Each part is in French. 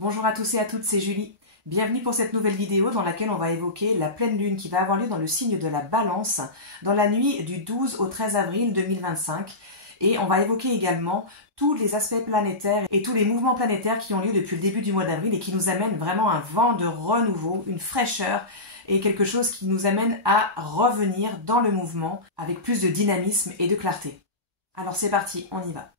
Bonjour à tous et à toutes, c'est Julie. Bienvenue pour cette nouvelle vidéo dans laquelle on va évoquer la pleine lune qui va avoir lieu dans le signe de la Balance dans la nuit du 12 au 13 avril 2025. Et on va évoquer également tous les aspects planétaires et tous les mouvements planétaires qui ont lieu depuis le début du mois d'avril et qui nous amènent vraiment un vent de renouveau, une fraîcheur et quelque chose qui nous amène à revenir dans le mouvement avec plus de dynamisme et de clarté. Alors c'est parti, on y va.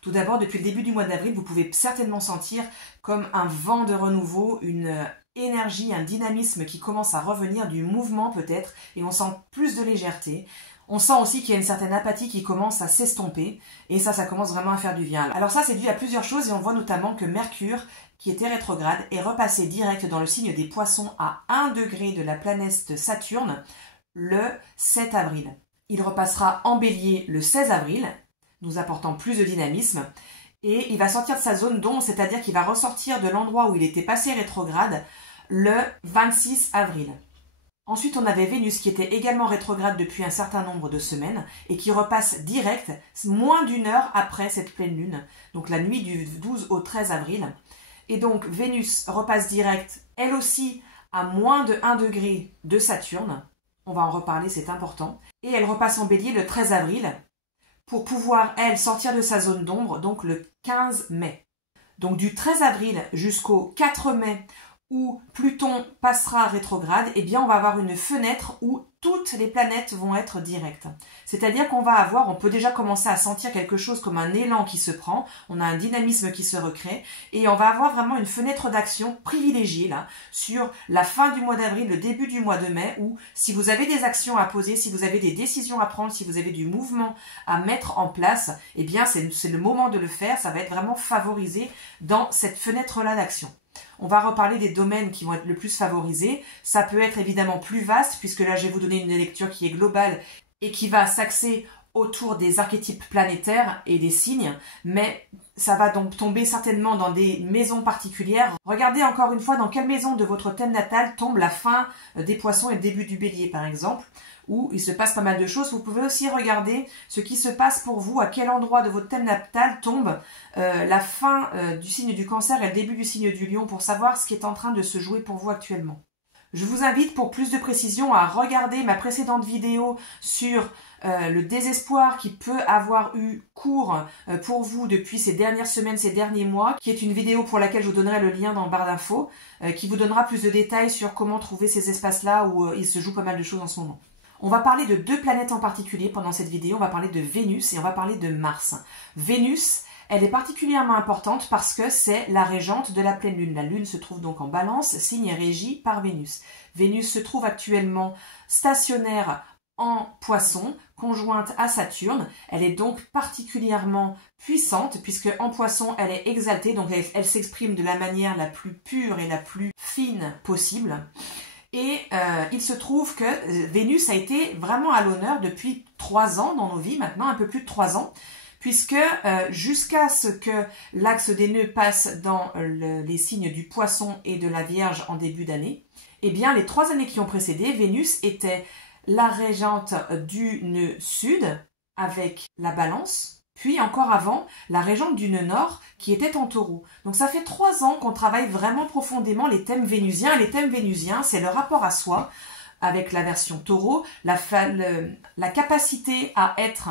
Tout d'abord, depuis le début du mois d'avril, vous pouvez certainement sentir comme un vent de renouveau, une énergie, un dynamisme qui commence à revenir, du mouvement peut-être, et on sent plus de légèreté. On sent aussi qu'il y a une certaine apathie qui commence à s'estomper, et ça commence vraiment à faire du bien. Alors ça, c'est dû à plusieurs choses, et on voit notamment que Mercure, qui était rétrograde, est repassé direct dans le signe des Poissons à 1 degré de la planète Saturne le 7 avril. Il repassera en Bélier le 16 avril, nous apportant plus de dynamisme, et il va sortir de sa zone d'ombre, c'est-à-dire qu'il va ressortir de l'endroit où il était passé rétrograde le 26 avril. Ensuite, on avait Vénus qui était également rétrograde depuis un certain nombre de semaines et qui repasse direct, moins d'une heure après cette pleine lune, donc la nuit du 12 au 13 avril. Et donc, Vénus repasse direct, elle aussi, à moins de 1 degré de Saturne. On va en reparler, c'est important. Et elle repasse en Bélier le 13 avril, pour pouvoir, elle, sortir de sa zone d'ombre, donc le 15 mai. Donc du 13 avril jusqu'au 4 mai, où Pluton passera rétrograde, eh bien on va avoir une fenêtre où toutes les planètes vont être directes. C'est-à-dire qu'on va avoir, on peut déjà commencer à sentir quelque chose comme un élan qui se prend, on a un dynamisme qui se recrée, et on va avoir vraiment une fenêtre d'action privilégiée là, sur la fin du mois d'avril, le début du mois de mai, où si vous avez des actions à poser, si vous avez des décisions à prendre, si vous avez du mouvement à mettre en place, eh bien c'est le moment de le faire, ça va être vraiment favorisé dans cette fenêtre-là d'action. On va reparler des domaines qui vont être le plus favorisés. Ça peut être évidemment plus vaste, puisque là, je vais vous donner une lecture qui est globale et qui va s'axer autour des archétypes planétaires et des signes, mais ça va donc tomber certainement dans des maisons particulières. Regardez encore une fois dans quelle maison de votre thème natal tombe la fin des Poissons et le début du Bélier, par exemple, où il se passe pas mal de choses. Vous pouvez aussi regarder ce qui se passe pour vous, à quel endroit de votre thème natal tombe la fin du signe du Cancer et le début du signe du Lion, pour savoir ce qui est en train de se jouer pour vous actuellement. Je vous invite pour plus de précision à regarder ma précédente vidéo sur le désespoir qui peut avoir eu cours pour vous depuis ces dernières semaines, ces derniers mois, qui est une vidéo pour laquelle je vous donnerai le lien dans la barre d'infos, qui vous donnera plus de détails sur comment trouver ces espaces-là où il se joue pas mal de choses en ce moment. On va parler de deux planètes en particulier pendant cette vidéo, on va parler de Vénus et on va parler de Mars. Vénus, elle est particulièrement importante parce que c'est la régente de la pleine lune. La lune se trouve donc en Balance, signe régi par Vénus. Vénus se trouve actuellement stationnaire en Poisson, conjointe à Saturne. Elle est donc particulièrement puissante puisque en Poisson, elle est exaltée, donc elle s'exprime de la manière la plus pure et la plus fine possible. Et il se trouve que Vénus a été vraiment à l'honneur depuis 3 ans dans nos vies, maintenant un peu plus de 3 ans, puisque jusqu'à ce que l'axe des nœuds passe dans les signes du Poisson et de la Vierge en début d'année, eh bien les 3 années qui ont précédé, Vénus était la régente du nœud sud avec la Balance, puis encore avant, la régente du nœud nord qui était en Taureau. Donc ça fait 3 ans qu'on travaille vraiment profondément les thèmes vénusiens. Et les thèmes vénusiens, c'est le rapport à soi avec la version Taureau, la capacité à être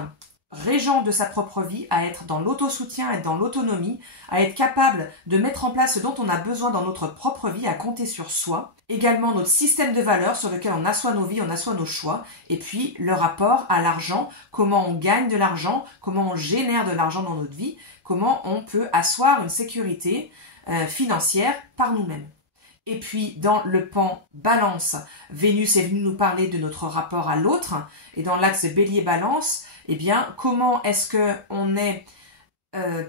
régent de sa propre vie, à être dans l'autosoutien, à être dans l'autonomie, à être capable de mettre en place ce dont on a besoin dans notre propre vie, à compter sur soi. Également notre système de valeurs sur lequel on assoit nos vies, on assoit nos choix. Et puis le rapport à l'argent, comment on gagne de l'argent, comment on génère de l'argent dans notre vie, comment on peut asseoir une sécurité financière par nous-mêmes. Et puis, dans le pan Balance, Vénus est venue nous parler de notre rapport à l'autre. Et dans l'axe Bélier-Balance, eh bien, comment est-ce qu'on est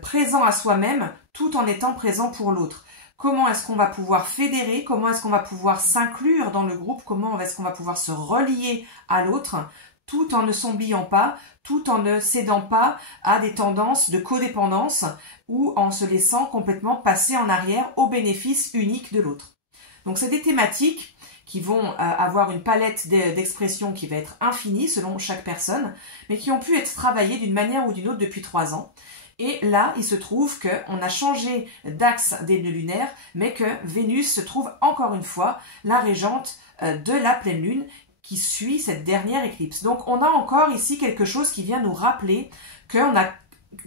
présent à soi-même tout en étant présent pour l'autre? Comment est-ce qu'on va pouvoir fédérer? Comment est-ce qu'on va pouvoir s'inclure dans le groupe? Comment est-ce qu'on va pouvoir se relier à l'autre tout en ne s'embillant pas, tout en ne cédant pas à des tendances de codépendance ou en se laissant complètement passer en arrière au bénéfice unique de l'autre? Donc c'est des thématiques qui vont avoir une palette d'expressions qui va être infinie selon chaque personne, mais qui ont pu être travaillées d'une manière ou d'une autre depuis 3 ans. Et là, il se trouve qu'on a changé d'axe des nœuds lunaires, mais que Vénus se trouve encore une fois la régente de la pleine lune qui suit cette dernière éclipse. Donc on a encore ici quelque chose qui vient nous rappeler qu'on a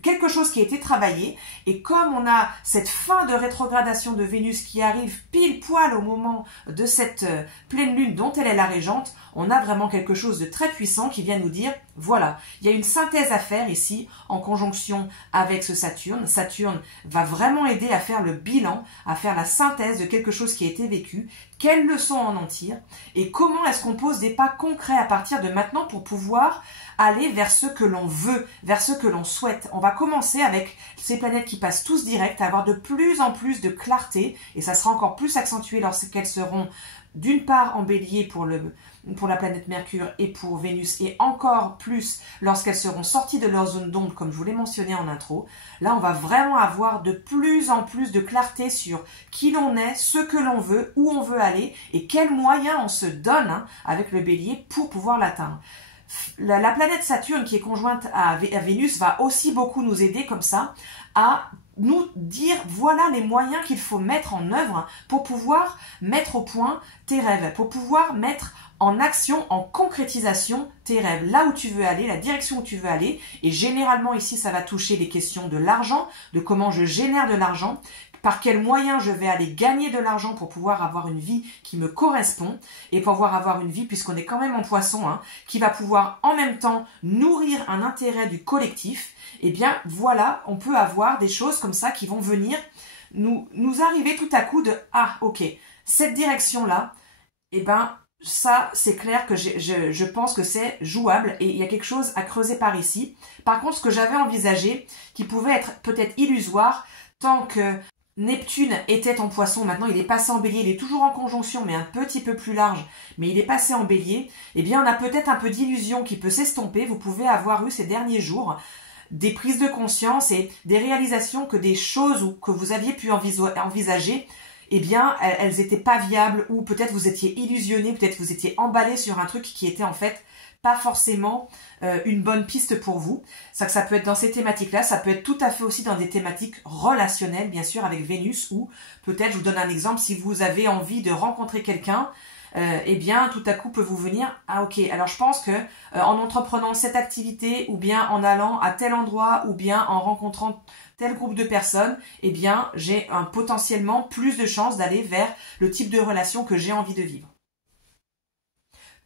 quelque chose qui a été travaillé, et comme on a cette fin de rétrogradation de Vénus qui arrive pile poil au moment de cette pleine lune dont elle est la régente, on a vraiment quelque chose de très puissant qui vient nous dire, voilà, il y a une synthèse à faire ici en conjonction avec ce Saturne. Saturne va vraiment aider à faire le bilan, à faire la synthèse de quelque chose qui a été vécu, quelles leçons en tirer, et comment est-ce qu'on pose des pas concrets à partir de maintenant pour pouvoir aller vers ce que l'on veut, vers ce que l'on souhaite. On va commencer avec ces planètes qui passent tous direct à avoir de plus en plus de clarté, et ça sera encore plus accentué lorsqu'elles seront d'une part en bélier pour la planète Mercure et pour Vénus, et encore plus lorsqu'elles seront sorties de leur zone d'ombre, comme je vous l'ai mentionné en intro. Là, on va vraiment avoir de plus en plus de clarté sur qui l'on est, ce que l'on veut, où on veut aller, et quels moyens on se donne avec le bélier pour pouvoir l'atteindre. La planète Saturne qui est conjointe à Vénus va aussi beaucoup nous aider comme ça à nous dire voilà les moyens qu'il faut mettre en œuvre pour pouvoir mettre au point tes rêves, pour pouvoir mettre en action, en concrétisation tes rêves, là où tu veux aller, la direction où tu veux aller. Et généralement ici ça va toucher les questions de l'argent, de comment je génère de l'argent, par quels moyens je vais aller gagner de l'argent pour pouvoir avoir une vie qui me correspond, et pouvoir avoir une vie, puisqu'on est quand même en poisson, qui va pouvoir en même temps nourrir un intérêt du collectif. Et bien voilà, on peut avoir des choses comme ça qui vont venir nous arriver tout à coup de « Ah, ok, cette direction-là, eh ben ça c'est clair que je pense que c'est jouable et il y a quelque chose à creuser par ici. » Par contre, ce que j'avais envisagé, qui pouvait être peut-être illusoire, tant que Neptune était en poisson, maintenant il est passé en bélier, il est toujours en conjonction mais un petit peu plus large, mais il est passé en bélier, eh bien on a peut-être un peu d'illusion qui peut s'estomper. Vous pouvez avoir eu ces derniers jours des prises de conscience et des réalisations que des choses que vous aviez pu envisager, eh bien elles n'étaient pas viables, ou peut-être vous étiez illusionné, peut-être vous étiez emballé sur un truc qui était en fait pas forcément une bonne piste pour vous. Ça peut être dans ces thématiques-là, ça peut être tout à fait aussi dans des thématiques relationnelles, bien sûr, avec Vénus, ou peut-être, je vous donne un exemple, si vous avez envie de rencontrer quelqu'un, eh bien, tout à coup peut vous venir, ah ok, alors je pense que en entreprenant cette activité, ou bien en allant à tel endroit, ou bien en rencontrant tel groupe de personnes, eh bien, j'ai potentiellement plus de chances d'aller vers le type de relation que j'ai envie de vivre.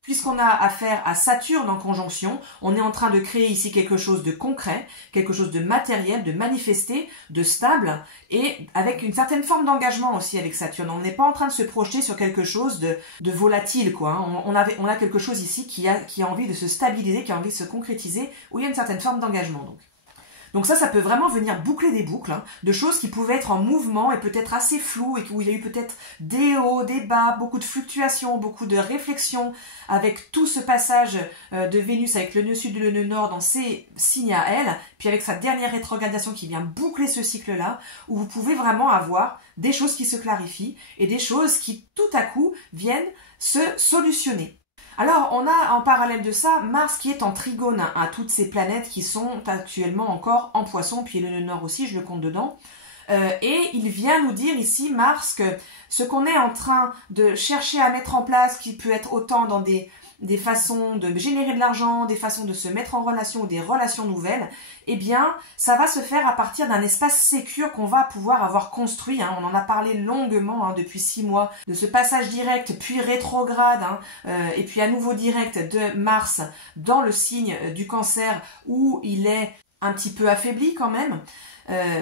Puisqu'on a affaire à Saturne en conjonction, on est en train de créer ici quelque chose de concret, quelque chose de matériel, de manifesté, de stable, et avec une certaine forme d'engagement aussi avec Saturne. On n'est pas en train de se projeter sur quelque chose de volatile, quoi. On a quelque chose ici qui a envie de se stabiliser, qui a envie de se concrétiser, où il y a une certaine forme d'engagement. Donc ça peut vraiment venir boucler des boucles, de choses qui pouvaient être en mouvement et peut-être assez floues, et où il y a eu peut-être des hauts, des bas, beaucoup de fluctuations, beaucoup de réflexions, avec tout ce passage de Vénus avec le nœud sud et le nœud nord dans ses signes à elle, puis avec sa dernière rétrogradation qui vient boucler ce cycle-là, où vous pouvez vraiment avoir des choses qui se clarifient et des choses qui tout à coup viennent se solutionner. Alors, on a en parallèle de ça Mars qui est en trigone à toutes ces planètes qui sont actuellement encore en poisson, puis le nœud nord aussi, je le compte dedans. Et il vient nous dire ici, Mars, que ce qu'on est en train de chercher à mettre en place, qui peut être autant dans des façons de générer de l'argent, des façons de se mettre en relation ou des relations nouvelles, eh bien, ça va se faire à partir d'un espace sécure qu'on va pouvoir avoir construit. On en a parlé longuement depuis 6 mois, de ce passage direct, puis rétrograde, et puis à nouveau direct de Mars dans le signe du Cancer, où il est un petit peu affaibli quand même.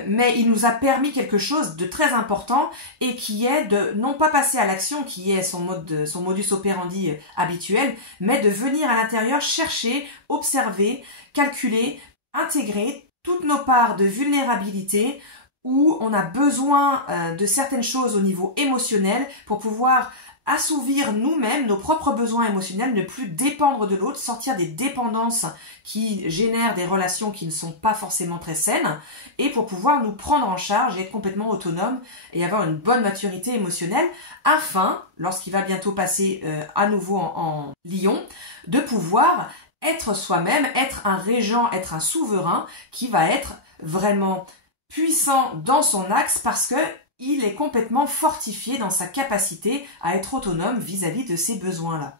Mais il nous a permis quelque chose de très important, et qui est de non pas passer à l'action, qui est son modus operandi habituel, mais de venir à l'intérieur chercher, observer, calculer, intégrer toutes nos parts de vulnérabilité, où on a besoin de certaines choses au niveau émotionnel pour pouvoir assouvir nous-mêmes nos propres besoins émotionnels, ne plus dépendre de l'autre, sortir des dépendances qui génèrent des relations qui ne sont pas forcément très saines, et pour pouvoir nous prendre en charge et être complètement autonome et avoir une bonne maturité émotionnelle, afin, lorsqu'il va bientôt passer à nouveau en Lion, de pouvoir être soi-même, être un régent, être un souverain qui va être vraiment puissant dans son axe parce que il est complètement fortifié dans sa capacité à être autonome vis-à-vis de ses besoins-là.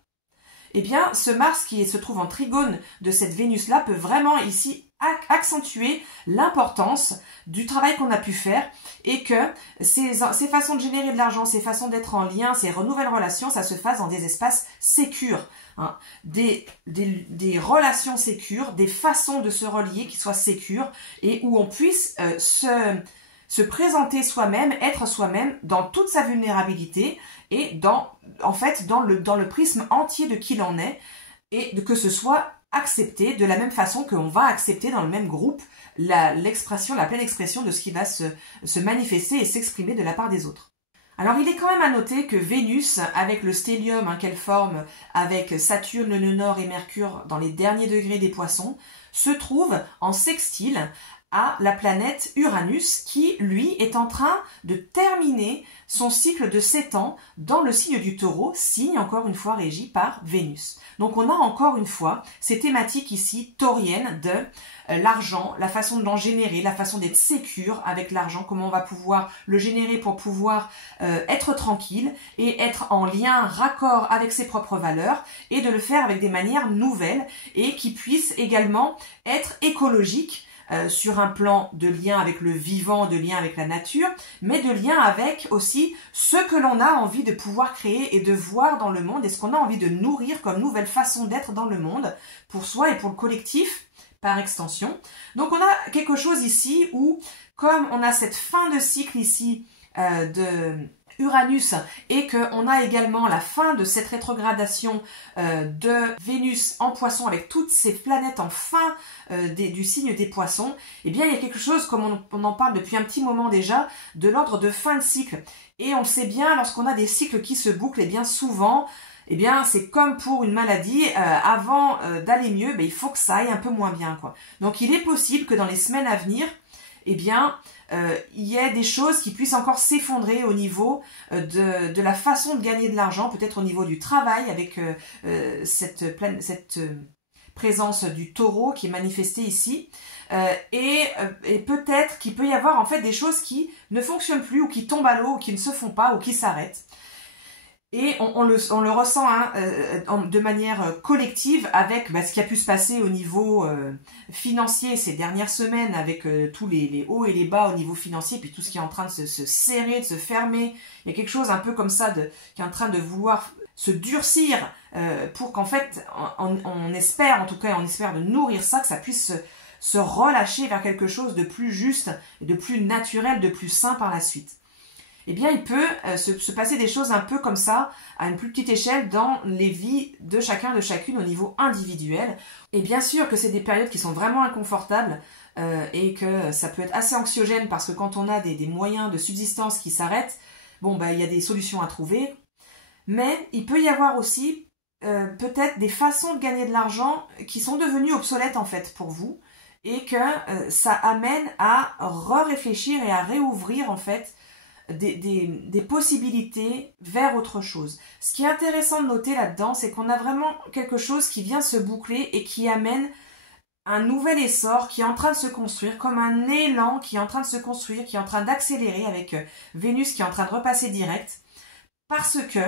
Eh bien, ce Mars qui se trouve en trigone de cette Vénus-là peut vraiment ici accentuer l'importance du travail qu'on a pu faire et que ces façons de générer de l'argent, ces façons d'être en lien, ces nouvelles relations, ça se fasse dans des espaces sécures, hein, des relations sécures, des façons de se relier qui soient sécures et où on puisse se présenter soi-même, être soi-même dans toute sa vulnérabilité et dans le prisme entier de qui l'on est et que ce soit accepté de la même façon qu'on va accepter dans le même groupe la pleine expression de ce qui va se manifester et s'exprimer de la part des autres. Alors il est quand même à noter que Vénus, avec le stellium qu'elle forme avec Saturne, le nœud nord et Mercure dans les derniers degrés des poissons, se trouve en sextile à la planète Uranus qui, lui, est en train de terminer son cycle de 7 ans dans le signe du Taureau, signe encore une fois régi par Vénus. Donc on a encore une fois ces thématiques ici tauriennes de l'argent, la façon de l'en générer, la façon d'être sécure avec l'argent, comment on va pouvoir le générer pour pouvoir être tranquille et être en lien, raccord avec ses propres valeurs et de le faire avec des manières nouvelles et qui puissent également être écologiques sur un plan de lien avec le vivant, de lien avec la nature, mais de lien avec aussi ce que l'on a envie de pouvoir créer et de voir dans le monde et ce qu'on a envie de nourrir comme nouvelle façon d'être dans le monde pour soi et pour le collectif par extension. Donc on a quelque chose ici où, comme on a cette fin de cycle ici de Uranus et qu'on a également la fin de cette rétrogradation de Vénus en Poisson avec toutes ces planètes en fin du signe des Poissons, eh bien il y a quelque chose, comme on en parle depuis un petit moment déjà, de l'ordre de fin de cycle. Et on le sait bien, lorsqu'on a des cycles qui se bouclent, eh bien souvent, eh bien c'est comme pour une maladie, avant d'aller mieux, il faut que ça aille un peu moins bien, quoi. Donc il est possible que dans les semaines à venir, eh bien, il y ait des choses qui puissent encore s'effondrer au niveau de la façon de gagner de l'argent, peut-être au niveau du travail avec cette présence du taureau qui est manifestée ici. Et peut-être qu'il peut y avoir en fait des choses qui ne fonctionnent plus ou qui tombent à l'eau ou qui ne se font pas ou qui s'arrêtent. Et on le ressent de manière collective avec ce qui a pu se passer au niveau financier ces dernières semaines avec tous les hauts et les bas au niveau financier, puis tout ce qui est en train de se serrer, de se fermer. Il y a quelque chose un peu comme ça qui est en train de vouloir se durcir pour qu'en fait, on espère, en tout cas, on espère de nourrir ça, que ça puisse se relâcher vers quelque chose de plus juste, de plus naturel, de plus sain par la suite. Eh bien, il peut se passer des choses un peu comme ça, à une plus petite échelle, dans les vies de chacun, de chacune, au niveau individuel. Et bien sûr que c'est des périodes qui sont vraiment inconfortables et que ça peut être assez anxiogène parce que quand on a des moyens de subsistance qui s'arrêtent, il y a des solutions à trouver. Mais il peut y avoir aussi peut-être des façons de gagner de l'argent qui sont devenues obsolètes en fait pour vous et que ça amène à réfléchir et à réouvrir en fait des possibilités vers autre chose. Ce qui est intéressant de noter là-dedans, c'est qu'on a vraiment quelque chose qui vient se boucler et qui amène un nouvel essor qui est en train de se construire, comme un élan qui est en train de se construire, qui est en train d'accélérer avec Vénus qui est en train de repasser direct, parce que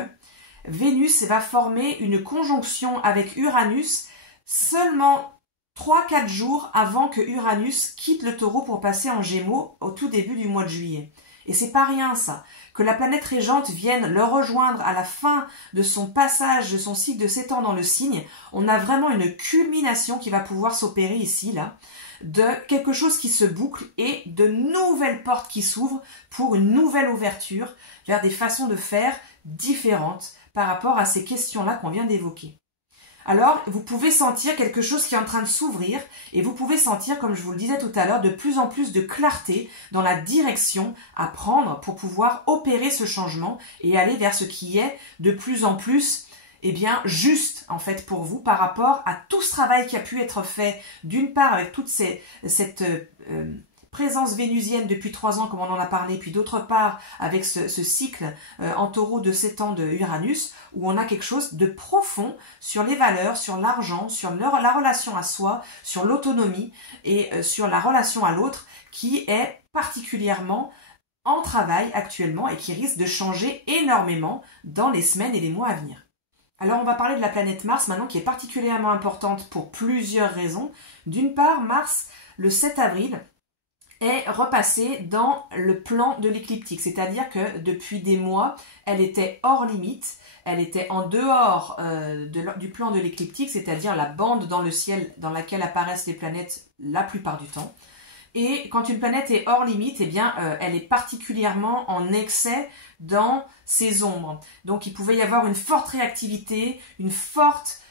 Vénus va former une conjonction avec Uranus seulement 3-4 jours avant que Uranus quitte le Taureau pour passer en Gémeaux au tout début du mois de juillet. Et c'est pas rien ça, que la planète régente vienne le rejoindre à la fin de son passage, de son cycle de 7 ans dans le signe. On a vraiment une culmination qui va pouvoir s'opérer ici, là, de quelque chose qui se boucle et de nouvelles portes qui s'ouvrent pour une nouvelle ouverture vers des façons de faire différentes par rapport à ces questions-là qu'on vient d'évoquer. Alors, vous pouvez sentir quelque chose qui est en train de s'ouvrir et vous pouvez sentir, comme je vous le disais tout à l'heure, de plus en plus de clarté dans la direction à prendre pour pouvoir opérer ce changement et aller vers ce qui est de plus en plus juste en fait pour vous par rapport à tout ce travail qui a pu être fait d'une part avec toute cette présence vénusienne depuis 3 ans, comme on en a parlé, puis d'autre part avec ce cycle en taureau de 7 ans de Uranus, où on a quelque chose de profond sur les valeurs, sur l'argent, sur la relation à soi, sur l'autonomie et sur la relation à l'autre, qui est particulièrement en travail actuellement et qui risque de changer énormément dans les semaines et les mois à venir. Alors on va parler de la planète Mars maintenant, qui est particulièrement importante pour plusieurs raisons. D'une part, Mars, le 7 avril, est repassée dans le plan de l'écliptique, c'est-à-dire que depuis des mois, elle était hors limite, elle était en dehors du plan de l'écliptique, c'est-à-dire la bande dans le ciel dans laquelle apparaissent les planètes la plupart du temps. Et quand une planète est hors limite, eh bien, elle est particulièrement en excès dans ses ombres. Donc, il pouvait y avoir une forte réactivité, une forte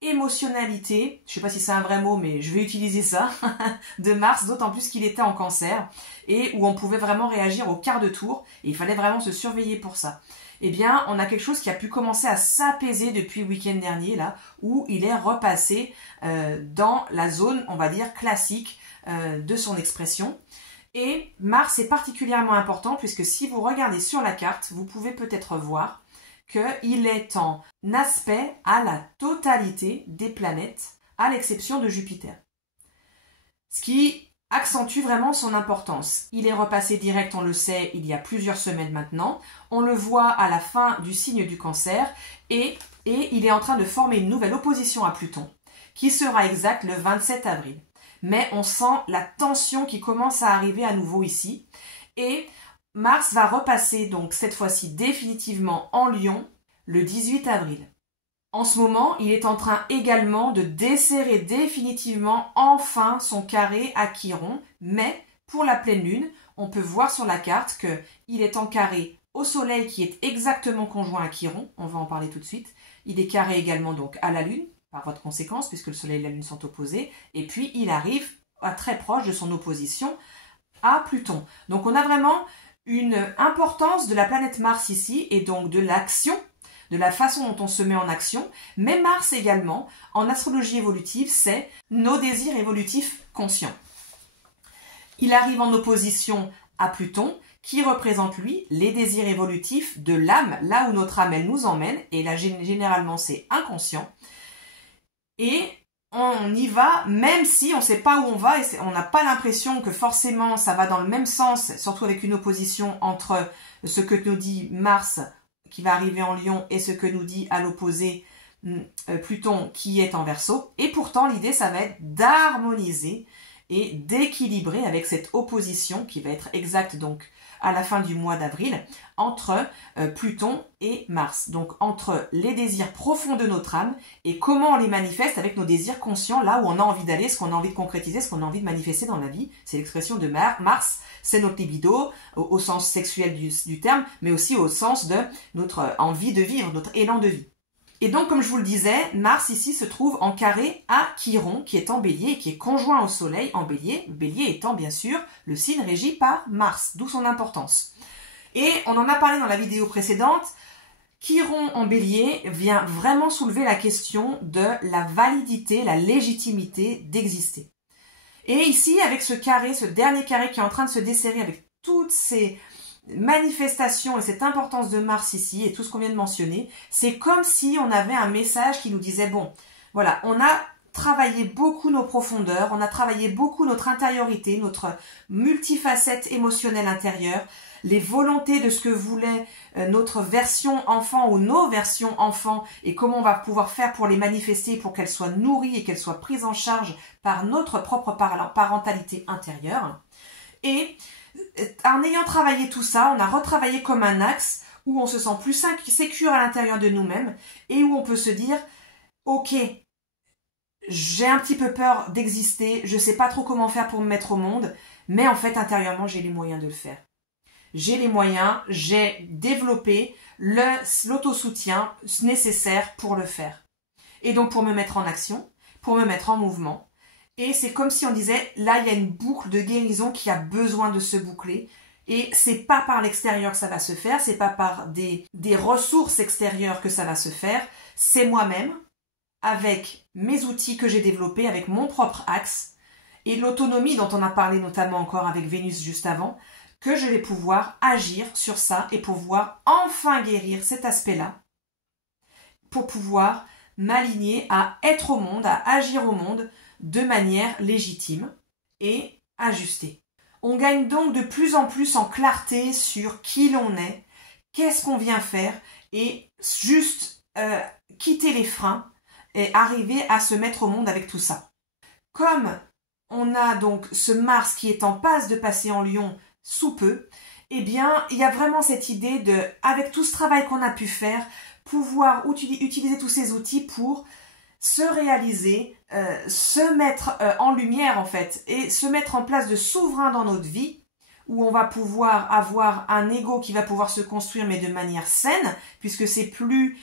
émotionnalité, je ne sais pas si c'est un vrai mot, mais je vais utiliser ça, de Mars, d'autant plus qu'il était en Cancer, et où on pouvait vraiment réagir au quart de tour, et il fallait vraiment se surveiller pour ça. Eh bien, on a quelque chose qui a pu commencer à s'apaiser depuis le week-end dernier, là, où il est repassé dans la zone, on va dire, classique, de son expression. Et Mars est particulièrement important puisque si vous regardez sur la carte, vous pouvez peut-être voir qu'il est en aspect à la totalité des planètes, à l'exception de Jupiter. Ce qui accentue vraiment son importance. Il est repassé direct, on le sait, il y a plusieurs semaines maintenant. On le voit à la fin du signe du Cancer et il est en train de former une nouvelle opposition à Pluton qui sera exacte le 27 avril. Mais on sent la tension qui commence à arriver à nouveau ici. Et Mars va repasser donc cette fois-ci définitivement en Lion le 18 avril. En ce moment, il est en train également de desserrer définitivement enfin son carré à Chiron. Mais pour la pleine lune, on peut voir sur la carte qu'il est en carré au Soleil qui est exactement conjoint à Chiron. On va en parler tout de suite. Il est carré également donc à la Lune, par voie de conséquence, puisque le Soleil et la Lune sont opposés, et puis il arrive à très proche de son opposition à Pluton. Donc on a vraiment une importance de la planète Mars ici, et donc de l'action, de la façon dont on se met en action, mais Mars également, en astrologie évolutive, c'est nos désirs évolutifs conscients. Il arrive en opposition à Pluton, qui représente, lui, les désirs évolutifs de l'âme, là où notre âme, elle nous emmène, et là, généralement, c'est inconscient. Et on y va, même si on ne sait pas où on va, et on n'a pas l'impression que forcément ça va dans le même sens, surtout avec une opposition entre ce que nous dit Mars, qui va arriver en Lion, et ce que nous dit à l'opposé Pluton, qui est en Verseau. Et pourtant, l'idée, ça va être d'harmoniser et d'équilibrer avec cette opposition, qui va être exacte donc à la fin du mois d'avril, entre Pluton et Mars. Donc entre les désirs profonds de notre âme et comment on les manifeste avec nos désirs conscients, là où on a envie d'aller, ce qu'on a envie de concrétiser, ce qu'on a envie de manifester dans la vie. C'est l'expression de Mars, c'est notre libido, au sens sexuel du terme, mais aussi au sens de notre envie de vivre, notre élan de vie. Et donc, comme je vous le disais, Mars ici se trouve en carré à Chiron, qui est en Bélier et qui est conjoint au Soleil en Bélier, le Bélier étant bien sûr le signe régi par Mars, d'où son importance. Et on en a parlé dans la vidéo précédente, Chiron en Bélier vient vraiment soulever la question de la validité, la légitimité d'exister. Et ici, avec ce carré, ce dernier carré qui est en train de se desserrer avec toutes ces manifestation et cette importance de Mars ici et tout ce qu'on vient de mentionner, c'est comme si on avait un message qui nous disait, bon, voilà, on a travaillé beaucoup nos profondeurs, on a travaillé beaucoup notre intériorité, notre multifacette émotionnelle intérieure, les volontés de ce que voulait notre version enfant ou nos versions enfants et comment on va pouvoir faire pour les manifester, pour qu'elles soient nourries et qu'elles soient prises en charge par notre propre parentalité intérieure. Et en ayant travaillé tout ça, on a retravaillé comme un axe où on se sent plus sécure à l'intérieur de nous-mêmes et où on peut se dire « Ok, j'ai un petit peu peur d'exister, je ne sais pas trop comment faire pour me mettre au monde, mais en fait, intérieurement, j'ai les moyens de le faire. J'ai les moyens, j'ai développé l'autosoutien nécessaire pour le faire. Et donc, pour me mettre en action, pour me mettre en mouvement. Et c'est comme si on disait, là, il y a une boucle de guérison qui a besoin de se boucler. Et c'est pas par l'extérieur que ça va se faire, c'est pas par des ressources extérieures que ça va se faire. C'est moi-même, avec mes outils que j'ai développés, avec mon propre axe. et l'autonomie dont on a parlé notamment encore avec Vénus juste avant, que je vais pouvoir agir sur ça et pouvoir enfin guérir cet aspect-là pour pouvoir m'aligner à être au monde, à agir au monde de manière légitime et ajustée. On gagne donc de plus en plus en clarté sur qui l'on est, qu'est-ce qu'on vient faire et juste quitter les freins et arriver à se mettre au monde avec tout ça. Comme on a donc ce Mars qui est en passe de passer en Lion sous peu, eh bien, il y a vraiment cette idée de, avec tout ce travail qu'on a pu faire, pouvoir utiliser tous ces outils pour se réaliser, se mettre en lumière en fait, et se mettre en place de souverain dans notre vie, où on va pouvoir avoir un ego qui va pouvoir se construire mais de manière saine, puisque c'est plus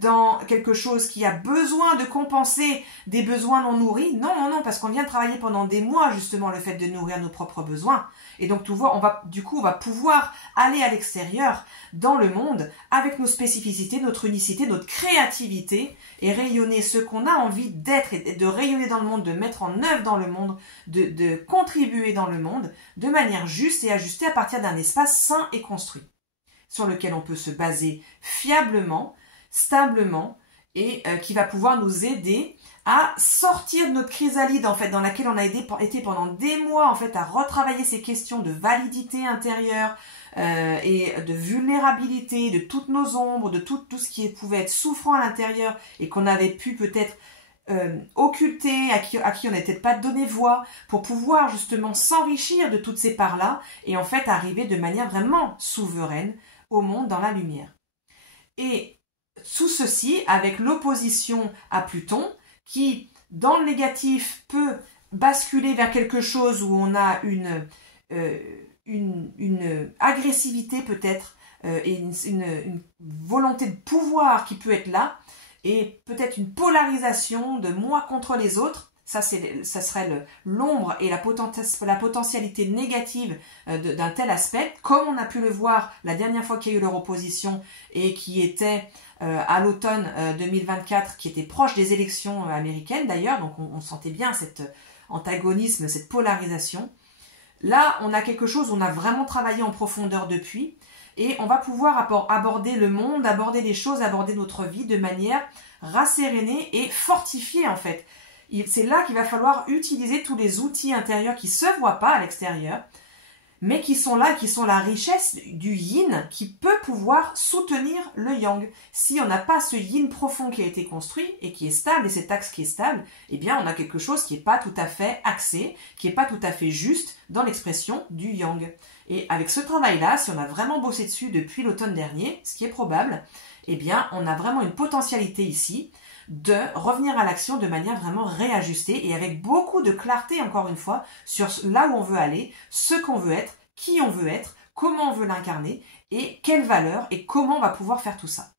dans quelque chose qui a besoin de compenser des besoins non nourris. Non, non, non, parce qu'on vient travailler pendant des mois justement le fait de nourrir nos propres besoins. Et donc tu vois, on va pouvoir aller à l'extérieur, dans le monde, avec nos spécificités, notre unicité, notre créativité, et rayonner ce qu'on a envie d'être, et de rayonner dans le monde, de mettre en œuvre dans le monde, de contribuer dans le monde, de manière juste et ajustée à partir d'un espace sain et construit, sur lequel on peut se baser fiablement, stablement, et qui va pouvoir nous aider à sortir de notre chrysalide en fait, dans laquelle on a été pendant des mois en fait à retravailler ces questions de validité intérieure et de vulnérabilité, de toutes nos ombres, de tout ce qui pouvait être souffrant à l'intérieur et qu'on avait pu peut-être occulter, à qui on n'était pas donné voix, pour pouvoir justement s'enrichir de toutes ces parts-là et en fait arriver de manière vraiment souveraine au monde dans la lumière. Et sous ceci, avec l'opposition à Pluton, qui, dans le négatif, peut basculer vers quelque chose où on a une agressivité peut-être et une volonté de pouvoir qui peut être là, et peut-être une polarisation de moi contre les autres. Ça serait l'ombre et la potentialité négative d'un tel aspect, comme on a pu le voir la dernière fois qu'il y a eu leur opposition et qui était à l'automne 2024, qui était proche des élections américaines d'ailleurs, donc on sentait bien cet antagonisme, cette polarisation. Là, on a quelque chose où on a vraiment travaillé en profondeur depuis, et on va pouvoir aborder le monde, aborder les choses, aborder notre vie de manière rassérénée et fortifiée en fait. C'est là qu'il va falloir utiliser tous les outils intérieurs qui ne se voient pas à l'extérieur, mais qui sont là, qui sont la richesse du yin, qui peut pouvoir soutenir le yang. Si on n'a pas ce yin profond qui a été construit et qui est stable, et cet axe qui est stable, eh bien on a quelque chose qui n'est pas tout à fait axé, qui n'est pas tout à fait juste dans l'expression du yang. Et avec ce travail-là, si on a vraiment bossé dessus depuis l'automne dernier, ce qui est probable, eh bien on a vraiment une potentialité ici de revenir à l'action de manière vraiment réajustée et avec beaucoup de clarté, encore une fois, sur là où on veut aller, ce qu'on veut être, qui on veut être, comment on veut l'incarner et quelles valeurs et comment on va pouvoir faire tout ça.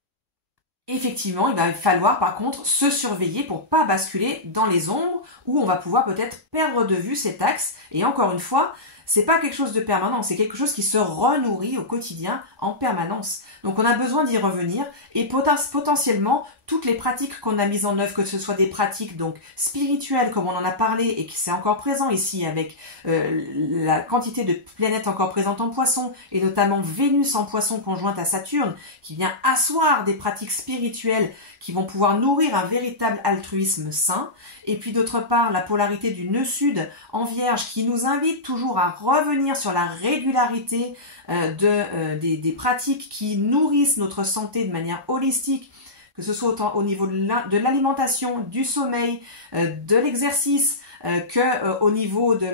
Effectivement, il va falloir par contre se surveiller pour pas basculer dans les ombres où on va pouvoir peut-être perdre de vue cet axe. Et encore une fois, c'est pas quelque chose de permanent, c'est quelque chose qui se renourrit au quotidien en permanence. Donc on a besoin d'y revenir et potentiellement toutes les pratiques qu'on a mises en œuvre, que ce soit des pratiques donc spirituelles comme on en a parlé et qui c'est encore présent ici avec la quantité de planètes encore présentes en Poisson et notamment Vénus en Poisson conjointe à Saturne qui vient asseoir des pratiques spirituelles qui vont pouvoir nourrir un véritable altruisme sain. Et puis d'autre part la polarité du nœud sud en Vierge qui nous invite toujours à revenir sur la régularité des pratiques qui nourrissent notre santé de manière holistique, que ce soit autant au niveau de l'alimentation, du sommeil, de l'exercice, au niveau de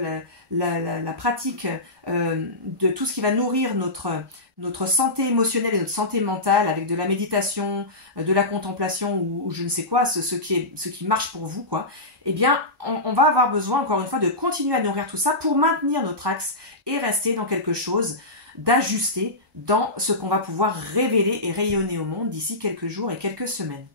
la pratique de tout ce qui va nourrir notre santé émotionnelle et notre santé mentale avec de la méditation, de la contemplation ou je ne sais quoi, ce qui marche pour vous, quoi. Eh bien, on va avoir besoin, encore une fois, de continuer à nourrir tout ça pour maintenir notre axe et rester dans quelque chose d'ajuster dans ce qu'on va pouvoir révéler et rayonner au monde d'ici quelques jours et quelques semaines.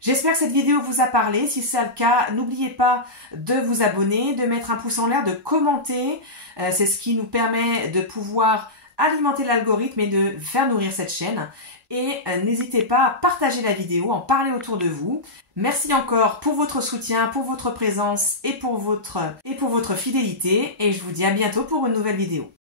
J'espère que cette vidéo vous a parlé. Si c'est le cas, n'oubliez pas de vous abonner, de mettre un pouce en l'air, de commenter. C'est ce qui nous permet de pouvoir alimenter l'algorithme et de faire nourrir cette chaîne. Et n'hésitez pas à partager la vidéo, en parler autour de vous. Merci encore pour votre soutien, pour votre présence et pour votre fidélité. Et je vous dis à bientôt pour une nouvelle vidéo.